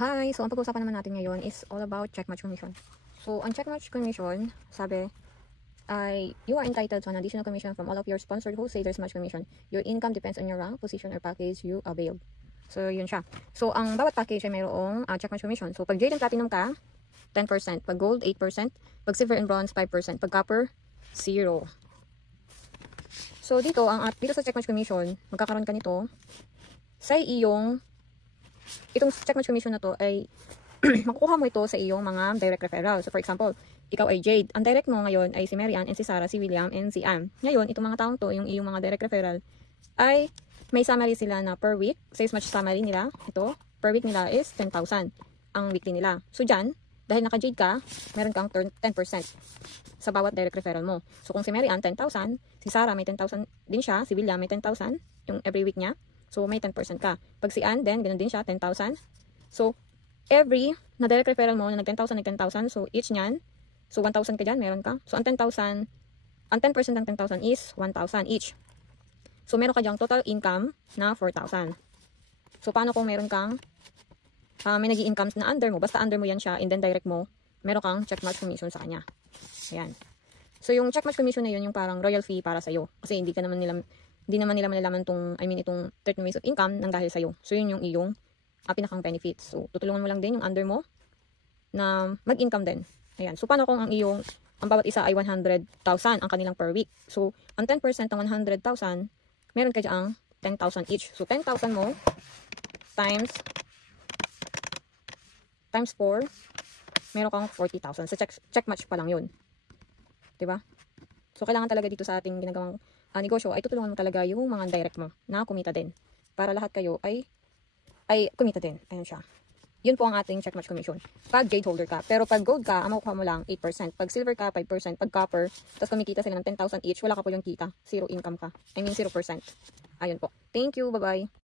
Hi! So, ang pag-uusapan naman natin ngayon is all about check match commission. So, ang check match commission, sabi, ay you are entitled to an additional commission from all of your sponsored wholesalers match commission. Your income depends on your rank, position, or package you avail. So, yun siya. So, ang bawat package ay mayroong check match commission. So, pag Jade and Platinum ka, 10%. Pag Gold, 8%. Pag Silver and Bronze, 5%. Pag Copper, 0. So, dito sa check match commission, magkakaroon ka nito sa iyong itong check match commission na to ay makukuha mo ito sa iyong mga direct referral. So for example, ikaw ay Jade. Ang direct mo ngayon ay si Mary Ann and si Sarah, si William and si Ann. Ngayon, itong mga taong to, yung iyong mga direct referral, ay may summary sila na per week. Sales match summary nila, ito, per week nila is 10,000 ang weekly nila. So dyan, dahil naka-Jade ka, meron kang 10% sa bawat direct referral mo. So kung si Mary Ann, 10,000, si Sarah may 10,000 din siya, si William may 10,000 yung every week niya. So, may 10% ka. Pag si Ann, then, ganun din siya, 10,000. So, every na direct referral mo, na nag 10,000, so each nyan, so 1,000 ka dyan, meron ka. So, ang 10% ng 10,000 is 1,000 each. So, meron ka dyan total income na 4,000. So, paano kung meron kang, may nag-i-income na under mo, basta under mo yan siya, and then direct mo, meron kang check match commission sa kanya. Ayan. So, yung check match commission na yun, yung parang royal fee para sa'yo. Kasi hindi naman nila malalaman itong 13 ways of income nang dahil sa'yo. So, yun yung iyong pinakang benefits. So, tutulungan mo lang din yung under mo na mag-income din. Ayan. So, paano kung ang bawat isa ay 100,000 ang kanilang per week? So, ang 10% ng 100,000, meron ka dyang 10,000 each. So, 10,000 mo times 4, meron kang 40,000. Sa check match pa lang yun. Diba? So, kailangan talaga dito sa ating ginagawang negosyo ay tutulungan mo talaga yung mga direct mo na kumita din. Para lahat kayo ay kumita din. Ayun siya. Yun po ang ating check match commission. Pag Jade holder ka. Pero pag Gold ka, ang makukuha mo lang 8%. Pag Silver ka, 5%. Pag Copper, tapos kumikita sila ng 10,000 each, wala ka po yung kita. Zero income ka. I mean 0%. Ayun po. Thank you. Bye-bye.